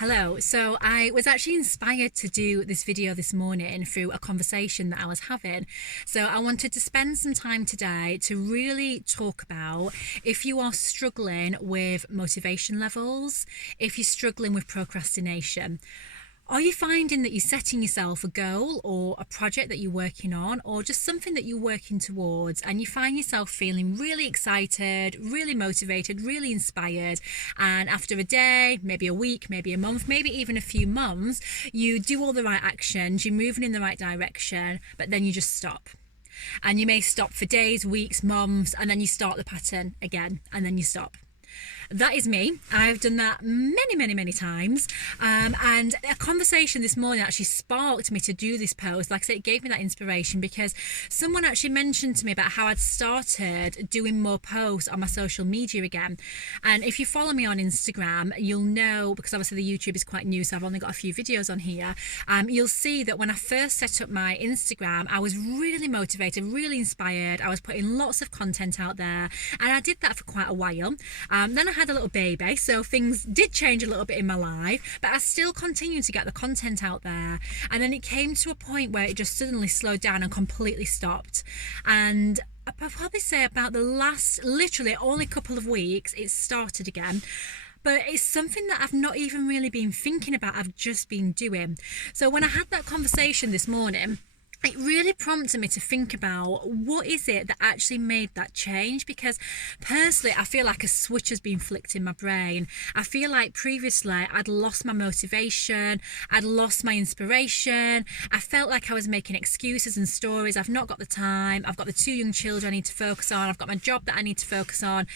Hello. So I was actually inspired to do this video this morning through a conversation that I was having. So I wanted to spend some time today to really talk about if you are struggling with motivation levels, if you're struggling with procrastination. Are you finding that you're setting yourself a goal or a project that you're working on, or just something that you're working towards, and you find yourself feeling really excited, really motivated, really inspired, and after a day, maybe a week, maybe a month, maybe even a few months, you do all the right actions, you're moving in the right direction, but then you just stop? And you may stop for days, weeks, months, and then you start the pattern again, and then you stop. That is me. I've done that many times. And a conversation this morning actually sparked me to do this post. Like I said, it gave me that inspiration because someone actually mentioned to me about how I'd started doing more posts on my social media again. And if you follow me on Instagram, you'll know, because obviously the YouTube is quite new, so I've only got a few videos on here. You'll see that when I first set up my Instagram, I was really motivated, really inspired. I was putting lots of content out there, and I did that for quite a while. Then I had a little baby, so things did change a little bit in my life, but I still continued to get the content out there. And then it came to a point where it just suddenly slowed down and completely stopped. And I'd probably say about the last, literally only couple of weeks, it started again. But it's something that I've not even really been thinking about, I've just been doing. So when I had that conversation this morning, it really prompted me to think about what is it that actually made that change, because personally I feel like a switch has been flicked in my brain. I feel like previously I'd lost my motivation, I'd lost my inspiration, I felt like I was making excuses and stories. I've not got the time, I've got the 2 young children I need to focus on, I've got my job that I need to focus on,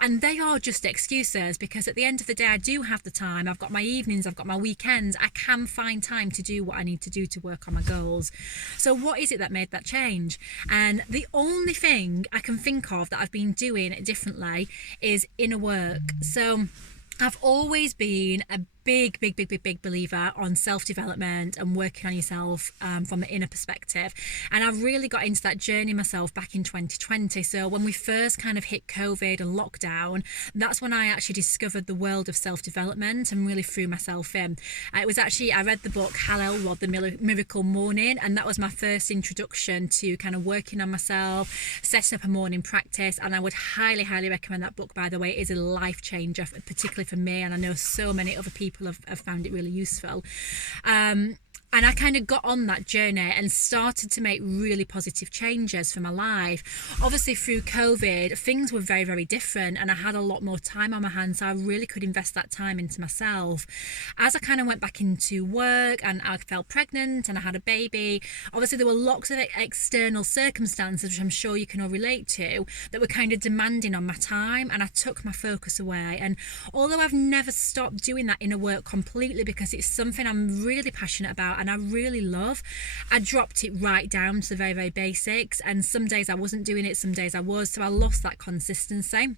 and they are just excuses, because at the end of the day I do have the time. I've got my evenings, I've got my weekends, I can find time to do what I need to do to work on my goals. So what is it that made that change? And the only thing I can think of that I've been doing differently is inner work. So I've always been a big believer on self-development and working on yourself from the inner perspective, and I really got into that journey myself back in 2020. So when we first kind of hit COVID and lockdown, that's when I actually discovered the world of self-development and really threw myself in. It was actually, I read the book Hallel, the Miracle Morning, and that was my first introduction to kind of working on myself, setting up a morning practice, and I would highly recommend that book. By the way, it is a life changer, particularly for me, and I know so many other people have found it really useful. And I kind of got on that journey and started to make really positive changes for my life. Obviously through COVID, things were very different, and I had a lot more time on my hands, so I really could invest that time into myself. As I kind of went back into work and I fell pregnant and I had a baby, obviously there were lots of external circumstances, which I'm sure you can all relate to, that were kind of demanding on my time, and I took my focus away. And although I've never stopped doing that inner work completely, because it's something I'm really passionate about and I really love, I dropped it right down to the very basics, and some days I wasn't doing it, some days I was, so I lost that consistency.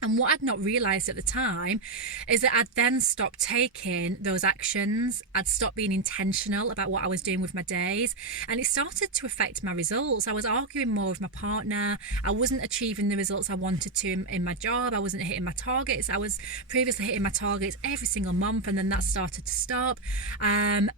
And what I'd not realised at the time is that I'd then stopped taking those actions. I'd stopped being intentional about what I was doing with my days, and it started to affect my results. I was arguing more with my partner. I wasn't achieving the results I wanted to in my job. I wasn't hitting my targets. I was previously hitting my targets every single month, and then that started to stop. And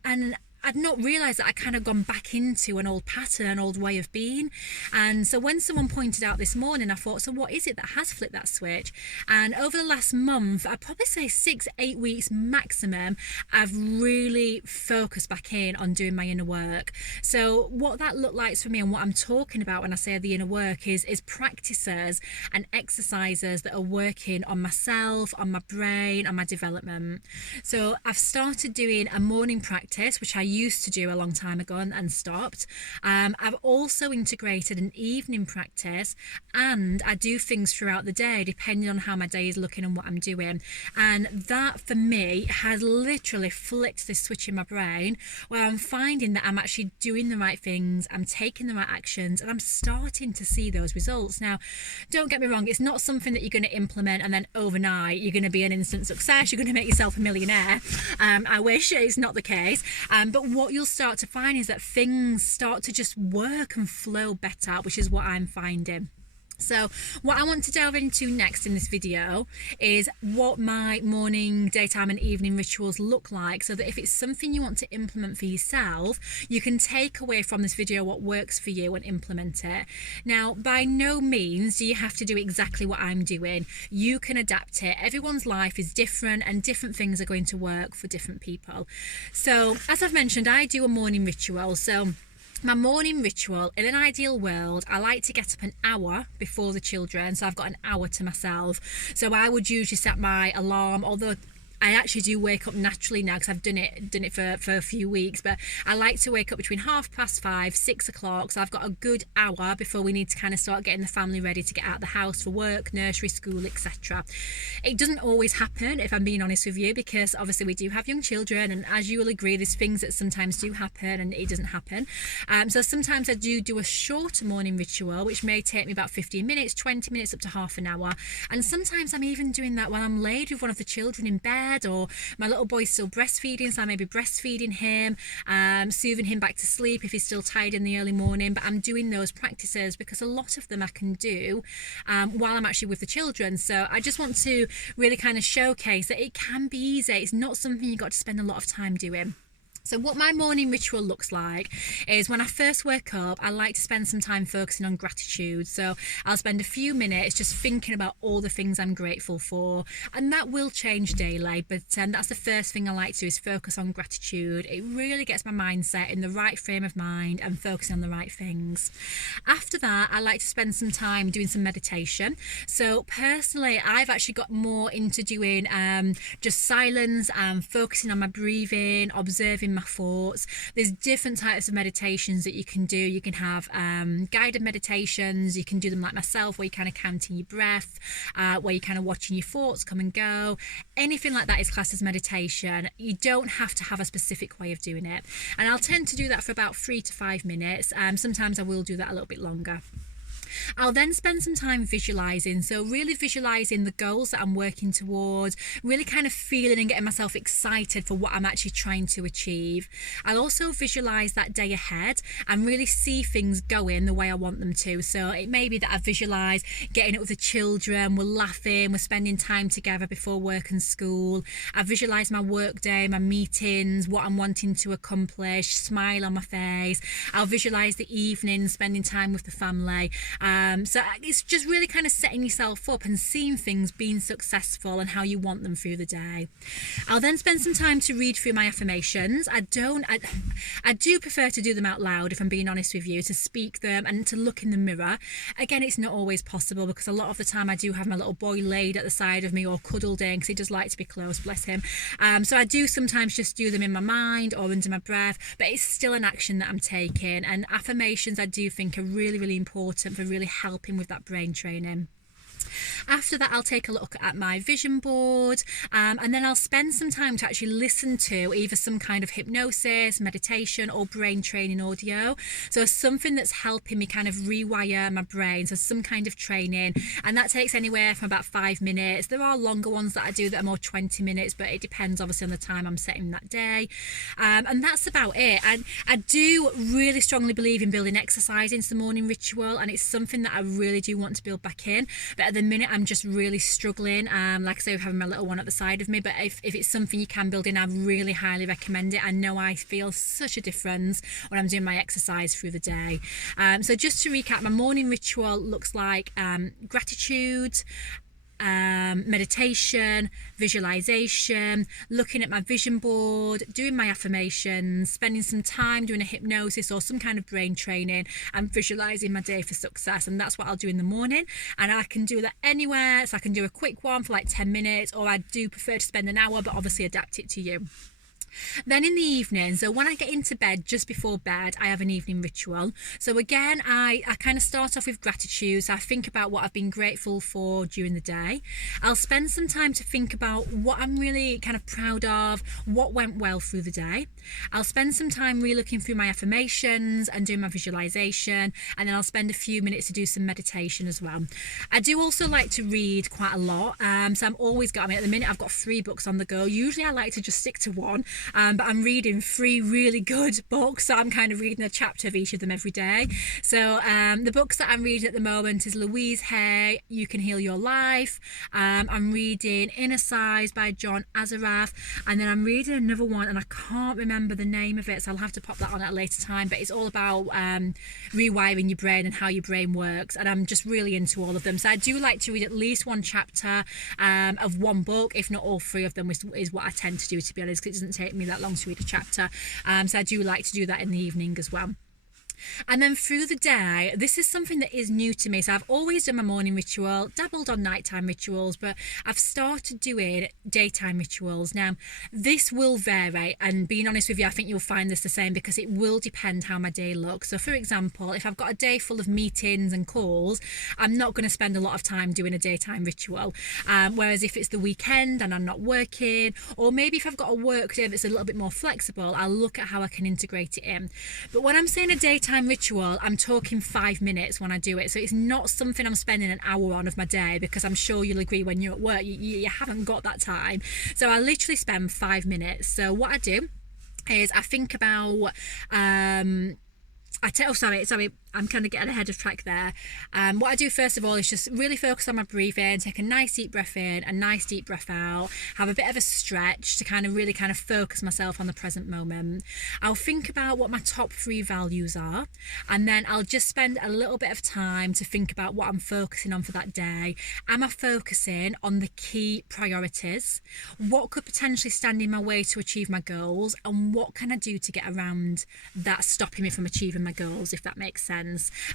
I'd not realised that I kind of gone back into an old pattern, an old way of being. And so when someone pointed out this morning, I thought, so what is it that has flipped that switch? And over the last month, I'd probably say 6-8 weeks maximum, I've really focused back in on doing my inner work. So what that looked like for me, and what I'm talking about when I say the inner work, is practices and exercises that are working on myself, on my brain, on my development. So I've started doing a morning practice, which I used to do a long time ago and stopped. I've also integrated an evening practice, and I do things throughout the day depending on how my day is looking and what I'm doing. And that for me has literally flicked this switch in my brain, where I'm finding that I'm actually doing the right things, I'm taking the right actions, and I'm starting to see those results. Now, don't get me wrong, it's not something that you're going to implement and then overnight you're going to be an instant success, you're going to make yourself a millionaire. I wish it's not the case, but what you'll start to find is that things start to just work and flow better, which is what I'm finding. So what I want to delve into next in this video is what my morning, daytime and evening rituals look like, so that if it's something you want to implement for yourself, you can take away from this video what works for you and implement it. Now, by no means do you have to do exactly what I'm doing. You can adapt it. Everyone's life is different and different things are going to work for different people. So as I've mentioned, I do a morning ritual. So my morning ritual, in an ideal world, I like to get up an hour before the children, so I've got an hour to myself. So I would usually set my alarm, although I actually do wake up naturally now because I've done it for a few weeks, but I like to wake up between 5:30, 6 o'clock, so I've got a good hour before we need to kind of start getting the family ready to get out of the house for work, nursery, school, etc. It doesn't always happen, if I'm being honest with you, because obviously we do have young children, and as you will agree, there's things that sometimes do happen and it doesn't happen. So sometimes I do a shorter morning ritual, which may take me about 15 minutes, 20 minutes, up to half an hour, and sometimes I'm even doing that while I'm laid with one of the children in bed, or my little boy's still breastfeeding, so I may be breastfeeding him, soothing him back to sleep if he's still tired in the early morning. But I'm doing those practices because a lot of them I can do while I'm actually with the children. So I just want to really kind of showcase that it can be easy. It's not something you've got to spend a lot of time doing. So what my morning ritual looks like is, when I first wake up, I like to spend some time focusing on gratitude. So I'll spend a few minutes just thinking about all the things I'm grateful for, and that will change daily, but that's the first thing I like to do, is focus on gratitude. It really gets my mindset in the right frame of mind and focusing on the right things. After that, I like to spend some time doing some meditation. So personally, I've actually got more into doing just silence and focusing on my breathing, observing my thoughts. There's different types of meditations that you can do. You can have guided meditations. You can do them like myself, where you're kind of counting your breath, where you're kind of watching your thoughts come and go. Anything like that is classed as meditation. You don't have to have a specific way of doing it, and I'll tend to do that for about 3 to 5 minutes. Sometimes I will do that a little bit longer. I'll then spend some time visualizing, so really visualizing the goals that I'm working towards, really kind of feeling and getting myself excited for what I'm actually trying to achieve. I'll also visualize that day ahead and really see things going the way I want them to. So it may be that I visualize getting it with the children, we're laughing, we're spending time together before work and school. I visualize my work day, my meetings, what I'm wanting to accomplish, smile on my face. I'll visualize the evening, spending time with the family. So it's just really kind of setting yourself up and seeing things being successful and how you want them through the day. I'll then spend some time to read through my affirmations. I do prefer to do them out loud, if I'm being honest with you, to speak them and to look in the mirror. Again, it's not always possible, because a lot of the time I do have my little boy laid at the side of me or cuddled in, because he does like to be close, bless him. So I do sometimes just do them in my mind or under my breath, but it's still an action that I'm taking. And affirmations, I do think, are really, really important for really helping with that brain training. After that, I'll take a look at my vision board, and then I'll spend some time to actually listen to either some kind of hypnosis, meditation, or brain training audio. So something that's helping me kind of rewire my brain, so some kind of training, and that takes anywhere from about 5 minutes. There are longer ones that I do that are more 20 minutes, but it depends obviously on the time I'm setting that day. And that's about it. And I do really strongly believe in building exercise into the morning ritual, and it's something that I really do want to build back in. But at the minute, I'm just really struggling, like I say, with having my little one at the side of me. But if it's something you can build in, I really highly recommend it. I know I feel such a difference when I'm doing my exercise through the day. So just to recap, my morning ritual looks like gratitude, meditation, visualization, looking at my vision board, doing my affirmations, spending some time doing a hypnosis or some kind of brain training, and visualizing my day for success. And that's what I'll do in the morning, and I can do that anywhere. So I can do a quick one for like 10 minutes, or I do prefer to spend an hour, but obviously adapt it to you. Then in the evening, so when I get into bed, just before bed, I have an evening ritual. So again, I kind of start off with gratitude. So I think about what I've been grateful for during the day. I'll spend some time to think about what I'm really kind of proud of, what went well through the day. I'll spend some time re-looking through my affirmations and doing my visualization, and then I'll spend a few minutes to do some meditation as well. I do also like to read quite a lot. So at the minute I've got 3 books on the go. Usually I like to just stick to one, but I'm reading 3 really good books, so I'm kind of reading a chapter of each of them every day. So the books that I'm reading at the moment is Louise Hay, You Can Heal Your Life. I'm reading Inner Size by John Azaraf, and then I'm reading another one and I can't remember the name of it, so I'll have to pop that on at a later time, but it's all about rewiring your brain and how your brain works, and I'm just really into all of them. So I do like to read at least one chapter of one book, if not all 3 of them is what I tend to do, to be honest, because it doesn't take me that long to read a chapter. So I do like to do that in the evening as well. And then through the day, this is something that is new to me. So I've always done my morning ritual, dabbled on nighttime rituals, but I've started doing daytime rituals. Now, this will vary, and being honest with you, I think you'll find this the same, because it will depend how my day looks. So for example, if I've got a day full of meetings and calls, I'm not going to spend a lot of time doing a daytime ritual. Whereas if it's the weekend and I'm not working, or maybe if I've got a work day that's a little bit more flexible, I'll look at how I can integrate it in. But when I'm saying a daytime ritual, I'm talking 5 minutes when I do it. So it's not something I'm spending an hour on of my day, because I'm sure you'll agree when you're at work, you haven't got that time. So I literally spend 5 minutes. So what I do is I think about sorry, I'm kind of getting ahead of track there. What I do first of all is just really focus on my breathing, take a nice deep breath in, a nice deep breath out, have a bit of a stretch to kind of really kind of focus myself on the present moment. I'll think about what my top 3 values are, and then I'll just spend a little bit of time to think about what I'm focusing on for that day. Am I focusing on the key priorities? What could potentially stand in my way to achieve my goals, and what can I do to get around that stopping me from achieving my goals, if that makes sense?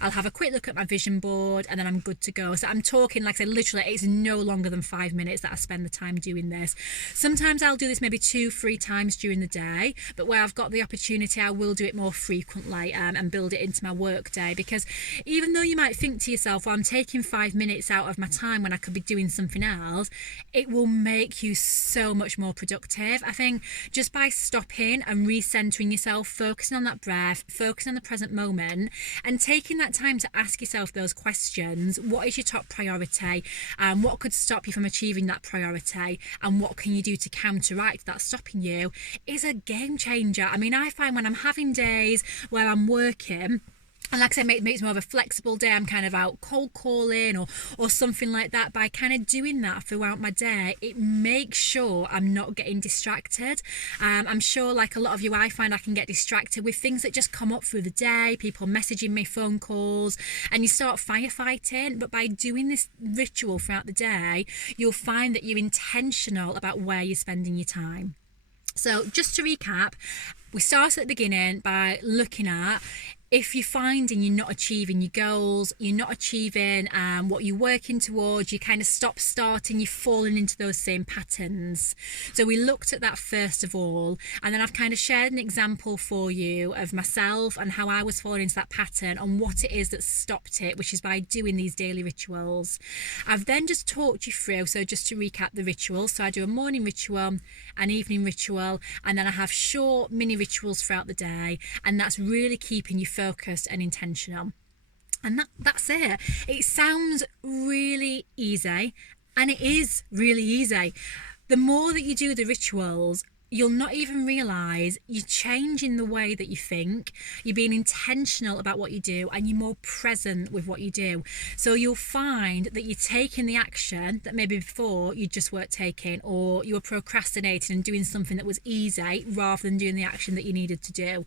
I'll have a quick look at my vision board, and then I'm good to go. So I'm talking, like I said, literally it's no longer than 5 minutes that I spend the time doing this. Sometimes I'll do this maybe 2-3 times during the day, but where I've got the opportunity, I will do it more frequently and build it into my work day, because even though you might think to yourself, well, I'm taking 5 minutes out of my time when I could be doing something else, it will make you so much more productive. I think just by stopping and recentering yourself, focusing on that breath, focusing on the present moment, and taking that time to ask yourself those questions. What is your top priority? What could stop you from achieving that priority? And what can you do to counteract that stopping you? Is a game changer. I mean, I find when I'm having days where I'm working, and like I said, it makes more of a flexible day, I'm kind of out cold calling or something like that. By kind of doing that throughout my day, it makes sure I'm not getting distracted. I'm sure, like a lot of you, I find I can get distracted with things that just come up through the day, people messaging me, phone calls, and you start firefighting. But by doing this ritual throughout the day, you'll find that you're intentional about where you're spending your time. So just to recap, we start at the beginning by looking at, if you're finding you're not achieving your goals, you're not achieving what you're working towards, you kind of stop starting, you're falling into those same patterns. So we looked at that first of all, and then I've kind of shared an example for you of myself and how I was falling into that pattern and what it is that stopped it, which is by doing these daily rituals. I've then just talked you through, so just to recap the rituals. So I do a morning ritual, an evening ritual, and then I have short mini rituals throughout the day, and that's really keeping you focused and intentional. And that's it. It sounds really easy, and it is really easy. The more that you do the rituals, you'll not even realise you're changing the way that you think, you're being intentional about what you do, and you're more present with what you do. So you'll find that you're taking the action that maybe before you just weren't taking, or you were procrastinating and doing something that was easy rather than doing the action that you needed to do.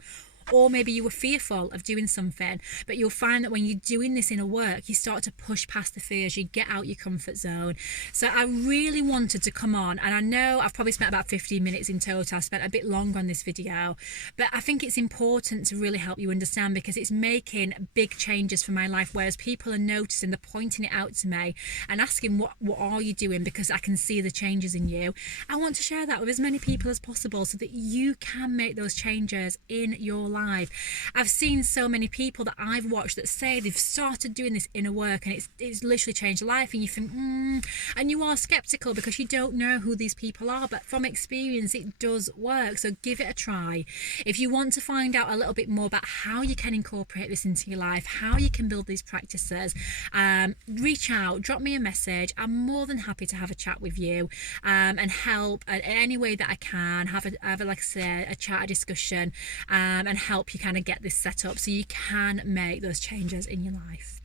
Or maybe you were fearful of doing something, but you'll find that when you're doing this inner work, you start to push past the fears, you get out your comfort zone. So I really wanted to come on, and I know I've probably spent about 15 minutes in total. I spent a bit longer on this video, but I think it's important to really help you understand, because it's making big changes for my life, whereas people are noticing, they're pointing it out to me and asking, what are you doing, because I can see the changes in you. I want to share that with as many people as possible so that you can make those changes in your life. life. I've seen so many people that I've watched that say they've started doing this inner work and it's literally changed their life, and you think, and you are skeptical because you don't know who these people are, but from experience it does work. So give it a try. If you want to find out a little bit more about how you can incorporate this into your life, how you can build these practices, reach out, drop me a message. I'm more than happy to have a chat with you, and help in any way that I can, have a like I said, a chat, a discussion, and help you kind of get this set up so you can make those changes in your life.